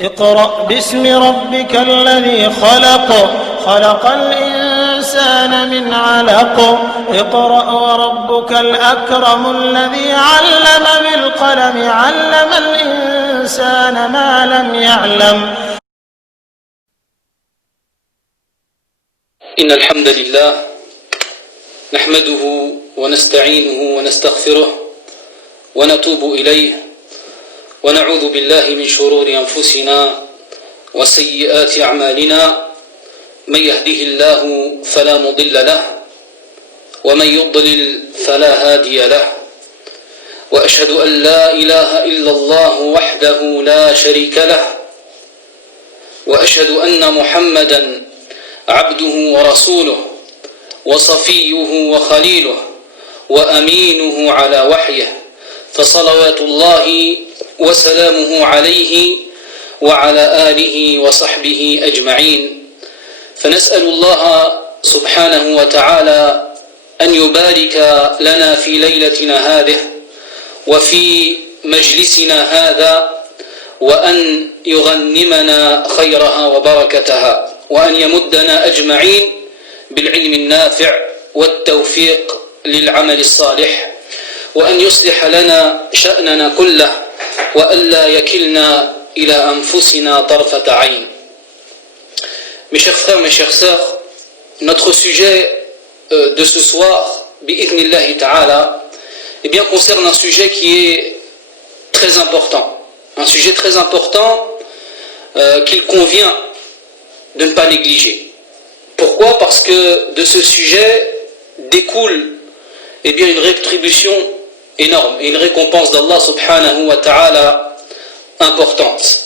اقرأ باسم ربك الذي خلق خلق الإنسان من علق اقرأ وربك الأكرم الذي علم بالقلم علم الإنسان ما لم يعلم. إن الحمد لله نحمده ونستعينه ونستغفره ونتوب إليه ونعوذ بالله من شرور أنفسنا وسيئات أعمالنا من يهده الله فلا مضل له ومن يضلل فلا هادي له وأشهد أن لا إله إلا الله وحده لا شريك له وأشهد أن محمدا عبده ورسوله وصفيه وخليله وأمينه على وحيه فصلوات الله وسلامه عليه وعلى آله وصحبه أجمعين. فنسأل الله سبحانه وتعالى أن يبارك لنا في ليلتنا هذه وفي مجلسنا هذا وأن يغنمنا خيرها وبركتها وأن يمدنا أجمعين بالعلم النافع والتوفيق للعمل الصالح وأن يصلح لنا شأننا كله وألا يكلنا إلى أنفسنا طرفة عين. Mes chers frères, mes chères sœurs, notre sujet de ce soir, bi'idhnillahi ta'ala, eh bien, concerne un sujet qui est très important. Un sujet très important qu'il convient de ne pas négliger. Pourquoi? Parce que de ce sujet découle eh bien, une rétribution énorme et une récompense d'Allah subhanahu wa ta'ala importante.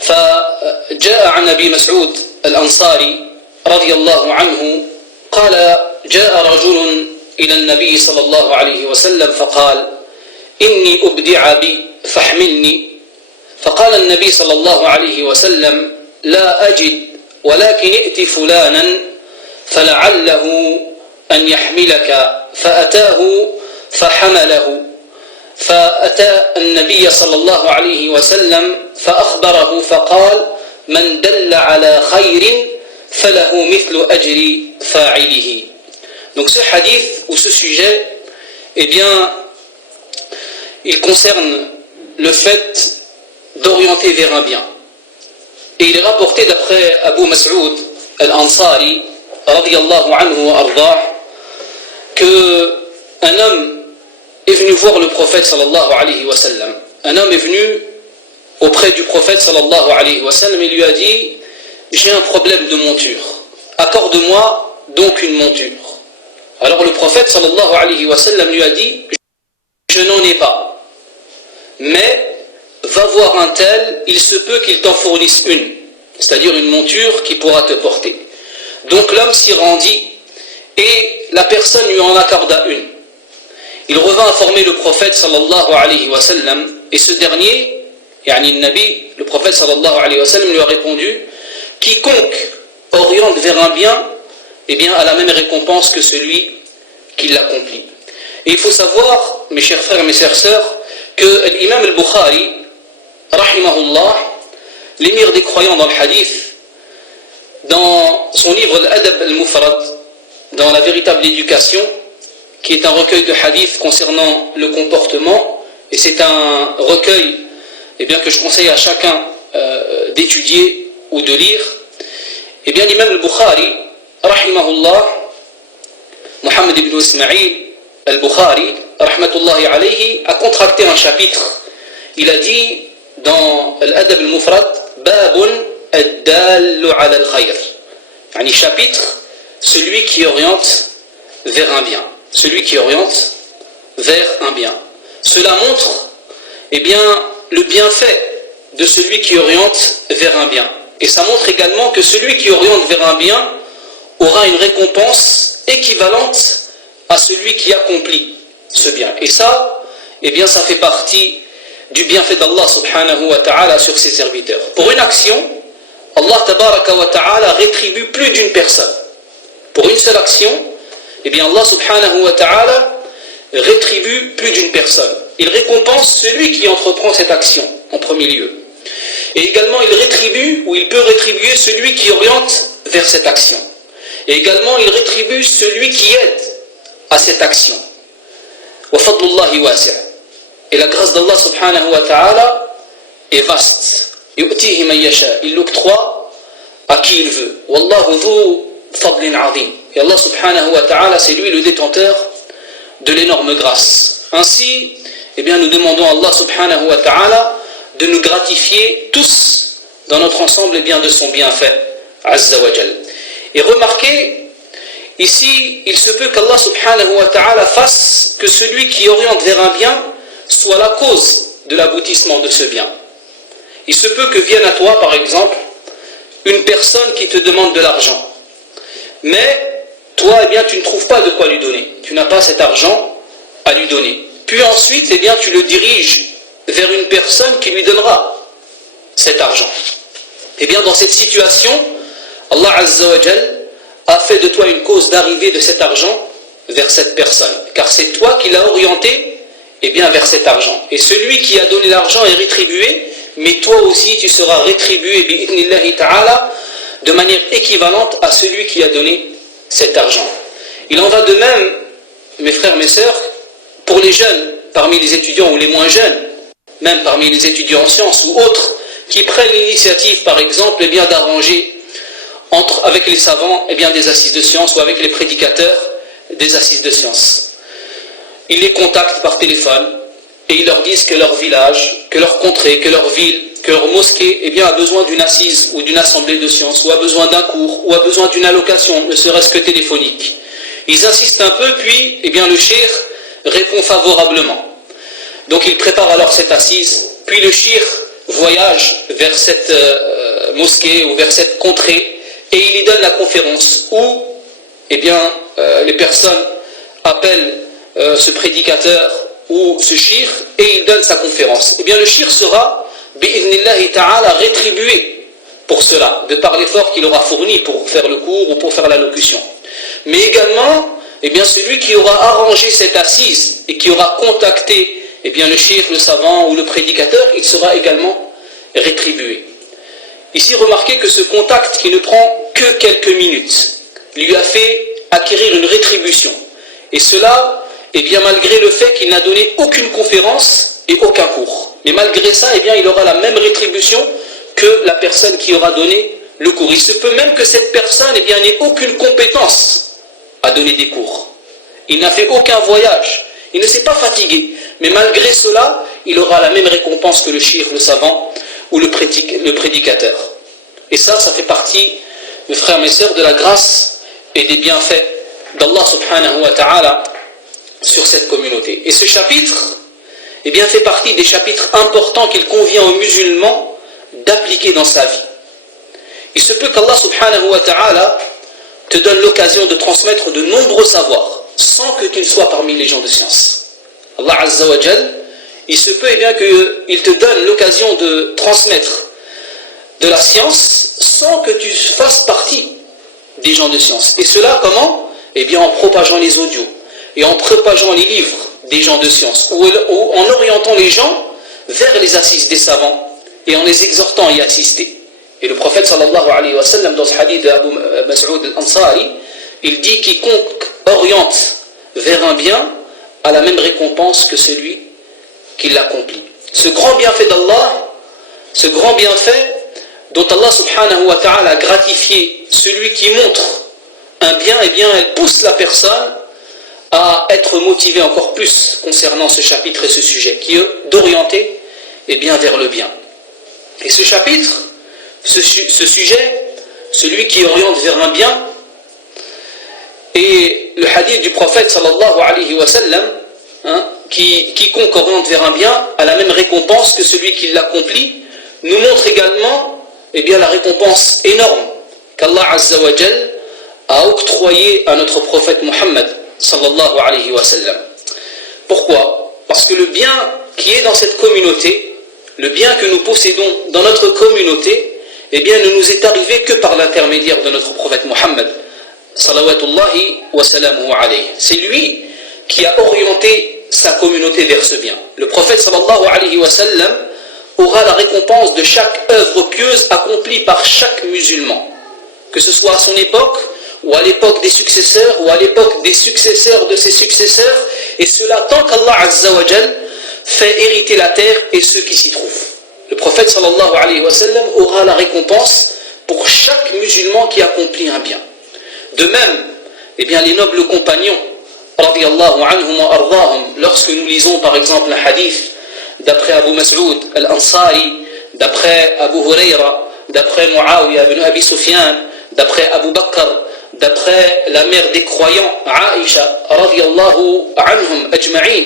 فجاء عن أبي مسعود الأنصاري رضي الله عنه قال جاء رجل إلى النبي صلى الله عليه وسلم فقال إني أبدع بي فاحملني فقال النبي صلى الله عليه وسلم لا أجد ولكن ائت فلانا فلعله أن يحملك فأتاه فحمله فأتى النبي صلى الله عليه وسلم فأخبره فقال من دل على خير فله مثل أجر فاعله. Donc ce hadith ou ce sujet, eh bien, il concerne le fait d'orienter vers un bien. Et il est rapporté d'après Abu Mas'ud al-Ansari radiyallahu anhu wa ardah qu'un homme est venu voir le prophète sallallahu alayhi wa sallam. Un homme est venu auprès du prophète sallallahu alayhi wa sallam et lui a dit j'ai un problème de monture, accorde-moi donc une monture. Alors le prophète sallallahu alayhi wa sallam lui a dit je n'en ai pas, mais va voir un tel, il se peut qu'il t'en fournisse une, c'est-à-dire une monture qui pourra te porter. Donc l'homme s'y rendit et la personne lui en accorda une. Il revint informer le prophète sallallahu alayhi wa sallam et ce dernier, yani le Nabi, le prophète sallallahu alayhi wa sallam lui a répondu quiconque oriente vers un bien, eh bien a la même récompense que celui qui l'accomplit. Et il faut savoir, mes chers frères et mes chères sœurs, que l'imam al-Bukhari, rahimahullah, l'émir des croyants dans le hadith, dans son livre Al-Adab al-Mufrad, dans la véritable éducation, qui est un recueil de hadith concernant le comportement, et c'est un recueil eh bien, que je conseille à chacun d'étudier ou de lire, eh bien l'imam al-Bukhari, rahimahullah, Muhammad ibn Ismail al-Bukhari, rahmatullahi alayhi, a contracté un chapitre. Il a dit dans Al-Adab al-Mufrad, Babun ad-dallu ala al-khayr. Yani chapitre, celui qui oriente vers un bien. Celui qui oriente vers un bien. Cela montre eh bien, le bienfait de celui qui oriente vers un bien. Et ça montre également que celui qui oriente vers un bien aura une récompense équivalente à celui qui accomplit ce bien. Et ça, eh bien, ça fait partie du bienfait d'Allah subhanahu wa ta'ala sur ses serviteurs. Pour une action, Allah tabaraka wa ta'ala rétribue plus d'une personne. Pour une seule action, eh bien Allah subhanahu wa ta'ala rétribue plus d'une personne. Il récompense celui qui entreprend cette action en premier lieu. Et également, il rétribue ou il peut rétribuer celui qui oriente vers cette action. Et également, il rétribue celui qui aide à cette action. Wa fadlullahi wasi'. Et la grâce d'Allah subhanahu wa ta'ala est vaste. Yu'tihi man yasha. Il l'octroie à qui il veut. Wallahu dhu fadlin 'azim. Et Allah subhanahu wa ta'ala, c'est lui le détenteur de l'énorme grâce. Ainsi, eh bien, nous demandons à Allah subhanahu wa ta'ala de nous gratifier tous dans notre ensemble eh bien, de son bienfait. Azza wa Jal. Et remarquez, ici, il se peut qu'Allah subhanahu wa ta'ala fasse que celui qui oriente vers un bien soit la cause de l'aboutissement de ce bien. Il se peut que vienne à toi, par exemple, une personne qui te demande de l'argent. Mais toi, eh bien, tu ne trouves pas de quoi lui donner. Tu n'as pas cet argent à lui donner. Puis ensuite, eh bien, tu le diriges vers une personne qui lui donnera cet argent. Eh bien, dans cette situation, Allah Azza wa Jal a fait de toi une cause d'arrivée de cet argent vers cette personne. Car c'est toi qui l'as orienté eh bien, vers cet argent. Et celui qui a donné l'argent est rétribué, mais toi aussi tu seras rétribué bi'idhnillahi ta'ala de manière équivalente à celui qui a donné cet argent. Il en va de même, mes frères, mes sœurs, pour les jeunes, parmi les étudiants ou les moins jeunes, même parmi les étudiants en sciences ou autres, qui prennent l'initiative, par exemple, eh bien, d'arranger avec les savants eh bien, des assises de sciences ou avec les prédicateurs des assises de sciences. Ils les contactent par téléphone et ils leur disent que leur village, que leur contrée, que leur ville, que leur mosquée eh bien, a besoin d'une assise ou d'une assemblée de sciences, ou a besoin d'un cours, ou a besoin d'une allocation, ne serait-ce que téléphonique. Ils insistent un peu, puis eh bien, le cheikh répond favorablement. Donc il prépare alors cette assise, puis le cheikh voyage vers cette mosquée ou vers cette contrée et il y donne la conférence où eh bien, les personnes appellent ce prédicateur ou ce cheikh et il donne sa conférence. Eh bien le cheikh sera bi'idhnillahi ta'ala rétribué pour cela, de par l'effort qu'il aura fourni pour faire le cours ou pour faire l'allocution. Mais également, eh bien, celui qui aura arrangé cette assise et qui aura contacté eh bien, le cheikh, le savant ou le prédicateur, il sera également rétribué. Ici, remarquez que ce contact qui ne prend que quelques minutes lui a fait acquérir une rétribution. Et cela, eh bien, malgré le fait qu'il n'a donné aucune conférence et aucun cours. Mais malgré ça, eh bien, il aura la même rétribution que la personne qui aura donné le cours. Il se peut même que cette personne eh bien, n'ait aucune compétence à donner des cours. Il n'a fait aucun voyage. Il ne s'est pas fatigué. Mais malgré cela, il aura la même récompense que le cheikh, le savant ou le prédicateur. Et ça fait partie, mes frères, mes sœurs, de la grâce et des bienfaits d'Allah subhanahu wa ta'ala sur cette communauté. Et ce chapitre eh bien, fait partie des chapitres importants qu'il convient aux musulmans d'appliquer dans sa vie. Il se peut qu'Allah subhanahu wa ta'ala te donne l'occasion de transmettre de nombreux savoirs sans que tu ne sois parmi les gens de science. Allah Azza wa Jal, il se peut eh bien, qu'il te donne l'occasion de transmettre de la science sans que tu fasses partie des gens de science. Et cela comment? Eh bien en propageant les audios et en propageant les livres des gens de science ou en orientant les gens vers les assises des savants et en les exhortant à y assister. Et le prophète sallallahu alayhi wa sallam dans ce hadith d'Abu Mas'ud al-Ansari, il dit quiconque oriente vers un bien a la même récompense que celui qui l'accomplit. Ce grand bienfait d'Allah, ce grand bienfait dont Allah subhanahu wa ta'ala a gratifié celui qui montre un bien, eh bien elle pousse la personne à être motivé encore plus concernant ce chapitre et ce sujet, qui est d'orienter eh bien, vers le bien. Et ce chapitre, ce sujet, celui qui oriente vers un bien, et le hadith du prophète sallallahu alayhi wa sallam, quiconque oriente vers un bien a la même récompense que celui qui l'accomplit, nous montre également eh bien, la récompense énorme qu'Allah Azza wa Jal a octroyée à notre prophète Muhammad sallallahu alayhi wa sallam. Pourquoi? Parce que le bien qui est dans cette communauté, le bien que nous possédons dans notre communauté, eh bien, ne nous est arrivé que par l'intermédiaire de notre prophète Muhammad salawatullahi wa salamuhu alayhi. C'est lui qui a orienté sa communauté vers ce bien. Le prophète sallallahu alayhi wa sallam, aura la récompense de chaque œuvre pieuse accomplie par chaque musulman, que ce soit à son époque, ou à l'époque des successeurs, ou à l'époque des successeurs de ses successeurs, et cela tant qu'Allah Azza wa Jal fait hériter la terre et ceux qui s'y trouvent. Le prophète sallallahu alayhi wa sallam aura la récompense pour chaque musulman qui accomplit un bien. De même, eh bien, les nobles compagnons, radiyallahu anhum wa ardahum, lorsque nous lisons par exemple un hadith d'après Abu Mas'ud al-Ansari, d'après Abu Huraira, d'après Muawiyah ibn Abi Sufyan, d'après Abu Bakr, d'après la mère des croyants, Aïcha, radiyallahu anhum ajma'in,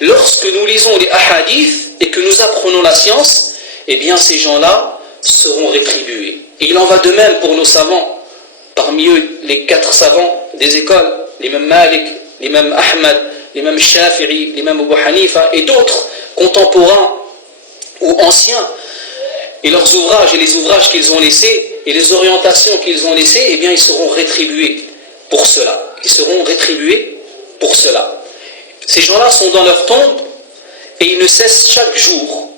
lorsque nous lisons les ahadiths et que nous apprenons la science, eh bien ces gens-là seront rétribués. Et il en va de même pour nos savants, parmi eux les 4 savants des écoles, l'imam Malik, l'imam Ahmad, l'imam Shafi'i, l'imam Abu Hanifa et d'autres contemporains ou anciens, et leurs ouvrages et les ouvrages qu'ils ont laissés et les orientations qu'ils ont laissées, eh bien ils seront rétribués pour cela. Ils seront rétribués pour cela. Ces gens-là sont dans leur tombe et ils ne cessent chaque jour,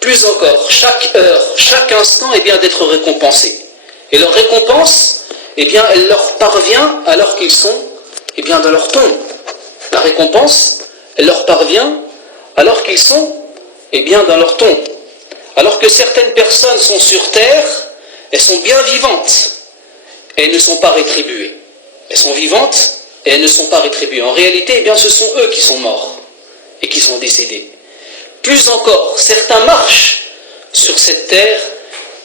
plus encore, chaque heure, chaque instant, eh bien d'être récompensés. Et leur récompense, eh bien elle leur parvient alors qu'ils sont, eh bien dans leur tombe. La récompense, elle leur parvient alors qu'ils sont, eh bien dans leur tombe. Alors que certaines personnes sont sur terre, elles sont bien vivantes et elles ne sont pas rétribuées. Elles sont vivantes et elles ne sont pas rétribuées. En réalité, eh bien, ce sont eux qui sont morts et qui sont décédés. Plus encore, certains marchent sur cette terre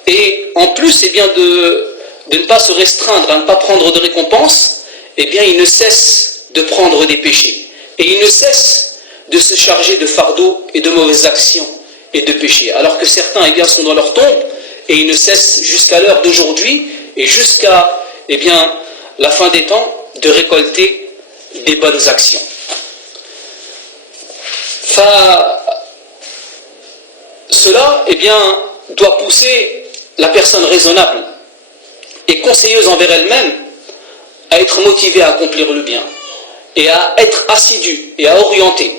et en plus eh bien, de ne pas se restreindre, à ne pas prendre de récompense, eh bien, ils ne cessent de prendre des péchés. Et ils ne cessent de se charger de fardeaux et de mauvaises actions et de péchés. Alors que certains eh bien, sont dans leur tombe et ils ne cessent jusqu'à l'heure d'aujourd'hui et jusqu'à eh bien, la fin des temps de récolter des bonnes actions. Cela eh bien, doit pousser la personne raisonnable et conseilleuse envers elle-même à être motivée à accomplir le bien et à être assidue et à orienter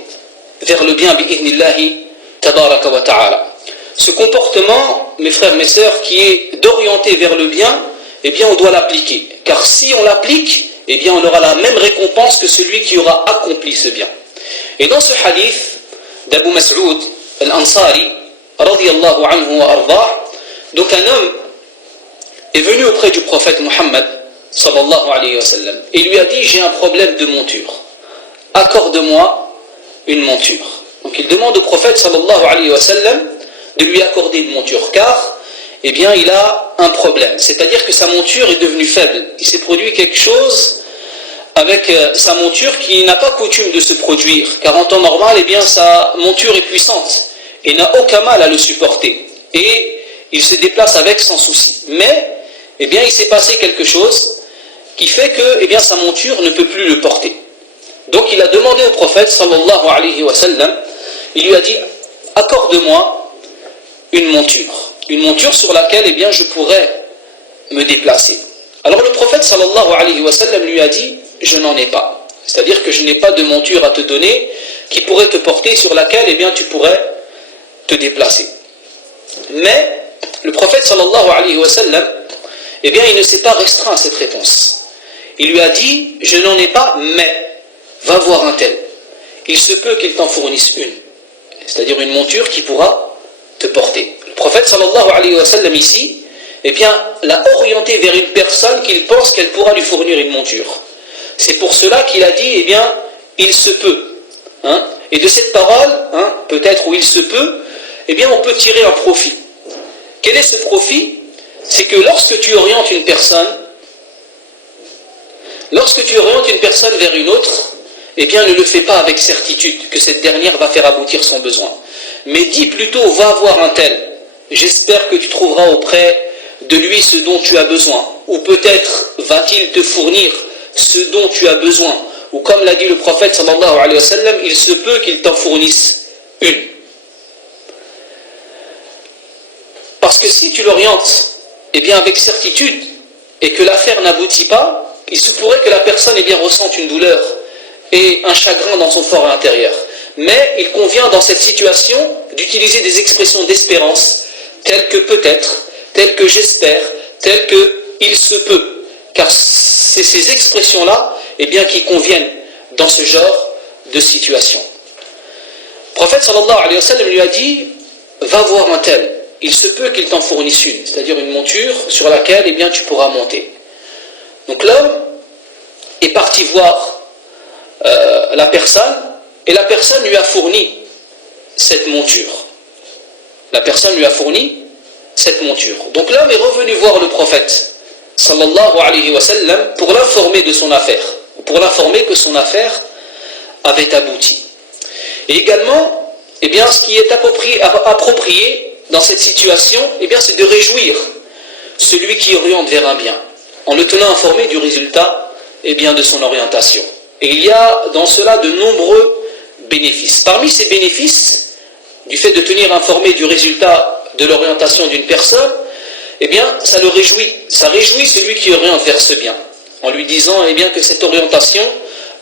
vers le bien bi'idhnillahi tabaraka wa ta'ala. Ce comportement, mes frères, mes sœurs, qui est d'orienter vers le bien, eh bien on doit l'appliquer. Car si on l'applique, eh bien on aura la même récompense que celui qui aura accompli ce bien. Et dans ce hadith d'Abu Mas'ud al-Ansari, radiyallahu anhu wa ardah, donc un homme est venu auprès du prophète Muhammad, sallallahu alayhi wa sallam, et lui a dit: j'ai un problème de monture, accorde-moi une monture. Donc il demande au prophète sallallahu alayhi wa sallam de lui accorder une monture, car eh bien, il a un problème, c'est-à-dire que sa monture est devenue faible. Il s'est produit quelque chose avec sa monture qui n'a pas coutume de se produire, car en temps normal, eh bien, sa monture est puissante et n'a aucun mal à le supporter. Et il se déplace avec sans souci. Mais eh bien, il s'est passé quelque chose qui fait que eh bien, sa monture ne peut plus le porter. Donc il a demandé au prophète sallallahu alayhi wa sallam, il lui a dit: accorde-moi une monture sur laquelle eh bien, je pourrais me déplacer. Alors le prophète sallallahu alayhi wa sallam lui a dit: je n'en ai pas. C'est-à-dire que je n'ai pas de monture à te donner qui pourrait te porter, sur laquelle eh bien, tu pourrais te déplacer. Mais le prophète sallallahu alayhi wa sallam, eh bien, il ne s'est pas restreint à cette réponse. Il lui a dit: je n'en ai pas, mais va voir un tel. Il se peut qu'il t'en fournisse une. C'est-à-dire une monture qui pourra te porter. Le prophète sallallahu alayhi wa sallam ici, eh bien, l'a orienté vers une personne qu'il pense qu'elle pourra lui fournir une monture. C'est pour cela qu'il a dit: eh bien, il se peut. Et de cette parole, peut-être où il se peut, eh bien, on peut tirer un profit. Quel est ce profit? C'est que lorsque tu orientes une personne vers une autre, eh bien, ne le fais pas avec certitude que cette dernière va faire aboutir son besoin. Mais dis plutôt: va voir un tel. J'espère que tu trouveras auprès de lui ce dont tu as besoin. Ou peut-être va-t-il te fournir ce dont tu as besoin. Ou comme l'a dit le prophète sallallahu alayhi wa sallam, il se peut qu'il t'en fournisse une. Parce que si tu l'orientes eh bien, avec certitude et que l'affaire n'aboutit pas, il se pourrait que la personne eh bien, ressente une douleur et un chagrin dans son fort intérieur. Mais il convient dans cette situation d'utiliser des expressions d'espérance telles que peut-être, telles que j'espère, telles que il se peut. Car c'est ces expressions-là qui conviennent dans ce genre de situation. Le prophète sallallahu alayhi wa sallam lui a dit, va voir un tel, il se peut qu'il t'en fournisse une, c'est-à-dire une monture sur laquelle tu pourras monter. Donc l'homme est parti voir la personne, et la personne lui a fourni cette monture. La personne lui a fourni cette monture. Donc l'homme est revenu voir le prophète sallallahu alayhi wa sallam pour l'informer de son affaire, pour l'informer que son affaire avait abouti. Et également, ce qui est approprié dans cette situation, c'est de réjouir celui qui oriente vers un bien, en le tenant informé du résultat de son orientation. Et il y a dans cela de nombreux bénéfices. Parmi ces bénéfices, du fait de tenir informé du résultat de l'orientation d'une personne, ça le réjouit. Ça réjouit celui qui oriente vers ce bien, en lui disant que cette orientation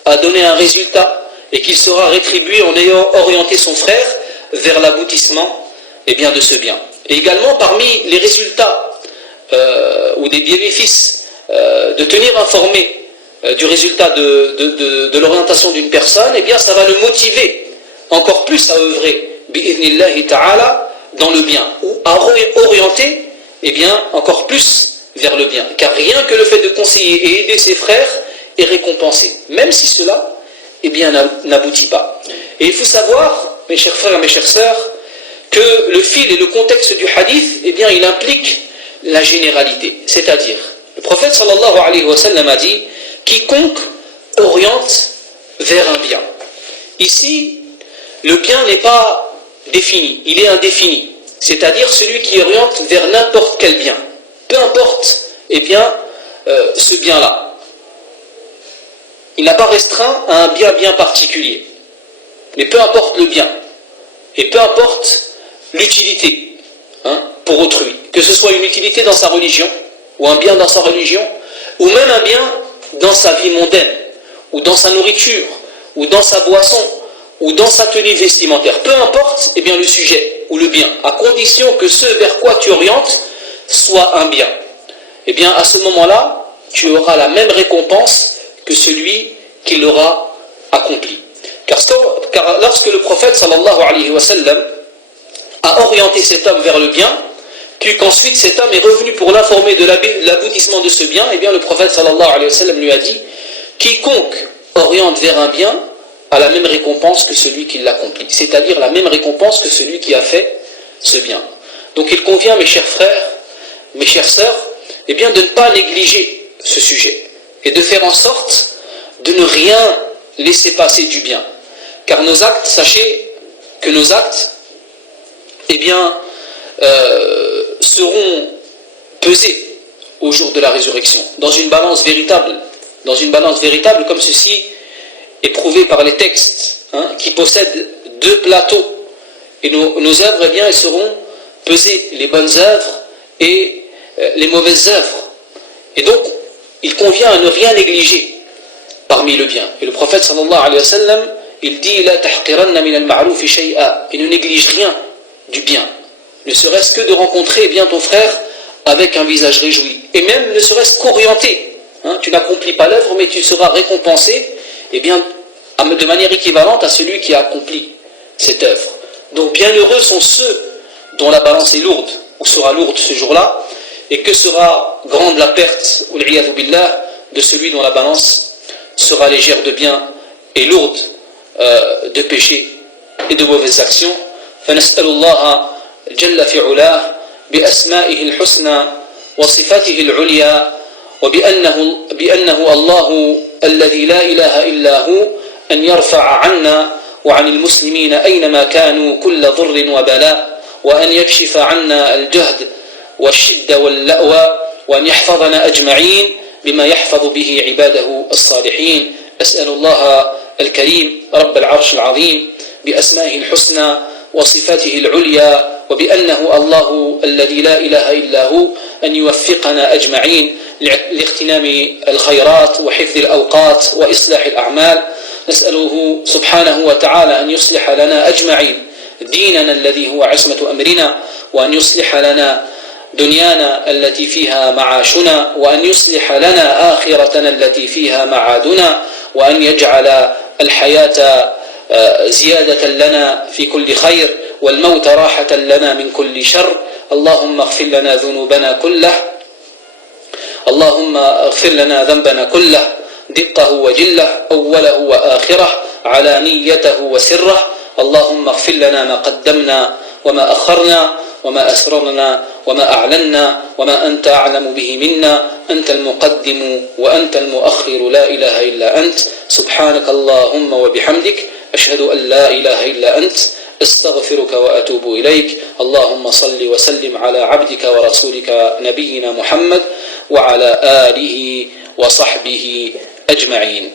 a donné un résultat et qu'il sera rétribué en ayant orienté son frère vers l'aboutissement de ce bien. Et également, parmi les résultats ou des bénéfices de tenir informé du résultat de l'orientation d'une personne, ça va le motiver encore plus à œuvrer bi'idhnillahi ta'ala dans le bien, ou à orienter encore plus vers le bien. Car rien que le fait de conseiller et aider ses frères est récompensé, même si cela n'aboutit pas. Et il faut savoir, mes chers frères et mes chères sœurs, que le fil et le contexte du hadith, il implique la généralité. C'est-à-dire, le prophète sallallahu alayhi wa sallam a dit, quiconque oriente vers un bien. Ici, le bien n'est pas défini, il est indéfini. C'est-à-dire celui qui oriente vers n'importe quel bien. Peu importe, ce bien-là. Il n'a pas restreint à un bien particulier. Mais peu importe le bien. Et peu importe l'utilité pour autrui. Que ce soit une utilité dans sa religion, ou un bien dans sa religion, ou même un bien dans sa vie mondaine, ou dans sa nourriture, ou dans sa boisson, ou dans sa tenue vestimentaire. Peu importe le sujet ou le bien, à condition que ce vers quoi tu orientes soit un bien. À ce moment-là, tu auras la même récompense que celui qui l'aura accompli. Car lorsque le prophète sallallahu alayhi wa sallam a orienté cet homme vers le bien, puis qu'ensuite cet homme est revenu pour l'informer de l'aboutissement de ce bien, le prophète sallallahu alayhi wa sallam lui a dit, quiconque oriente vers un bien a la même récompense que celui qui l'accomplit, c'est-à-dire la même récompense que celui qui a fait ce bien. Donc il convient, mes chers frères, mes chères sœurs, de ne pas négliger ce sujet et de faire en sorte de ne rien laisser passer du bien. Car nos actes, sachez que nos actes seront pesés au jour de la résurrection dans une balance véritable comme ceci est prouvé par les textes qui possèdent deux plateaux. Et nos œuvres, elles seront pesées, les bonnes œuvres et les mauvaises œuvres. Et donc, il convient à ne rien négliger parmi le bien. Et le prophète sallallahu alayhi wa sallam, il dit la tahqiranna min al-ma'ruf shay'a, et ne néglige rien du bien, ne serait-ce que de rencontrer ton frère avec un visage réjoui, et même ne serait-ce qu'orienté. Tu n'accomplis pas l'œuvre, mais tu seras récompensé de manière équivalente à celui qui a accompli cette œuvre. Donc bienheureux sont ceux dont la balance est lourde, ou sera lourde ce jour-là, et que sera grande la perte, ou l'iyadhu billah, de celui dont la balance sera légère de bien et lourde de péché et de mauvaises actions. فنسأل الله جل في علاه بأسمائه الحسنى وصفاته العليا وبأنه الله الذي لا إله إلا هو أن يرفع عنا وعن المسلمين أينما كانوا كل ضر وبلاء، وأن يكشف عنا الجهد والشدة واللأوى، وأن يحفظنا أجمعين بما يحفظ به عباده الصالحين. أسأل الله الكريم رب العرش العظيم بأسمائه الحسنى وصفاته العليا وبأنه الله الذي لا إله إلا هو أن يوفقنا أجمعين لاغتنام الخيرات وحفظ الأوقات وإصلاح الأعمال. نسأله سبحانه وتعالى أن يصلح لنا أجمعين ديننا الذي هو عصمة أمرنا، وأن يصلح لنا دنيانا التي فيها معاشنا، وأن يصلح لنا آخرتنا التي فيها معادنا، وأن يجعل الحياة زيادة لنا في كل خير، والموت راحة لنا من كل شر. اللهم اغفر لنا ذنوبنا كله، اللهم اغفر لنا ذنبنا كله، دقه وجله، أوله وآخره، علانيته وسره. اللهم اغفر لنا ما قدمنا وما أخرنا وما أسررنا وما أعلنا وما أنت أعلم به منا. أنت المقدم وأنت المؤخر، لا إله إلا أنت. سبحانك اللهم وبحمدك، أشهد أن لا إله إلا أنت، استغفرك وأتوب إليك. اللهم صل وسلم على عبدك ورسولك نبينا محمد وعلى آله وصحبه أجمعين.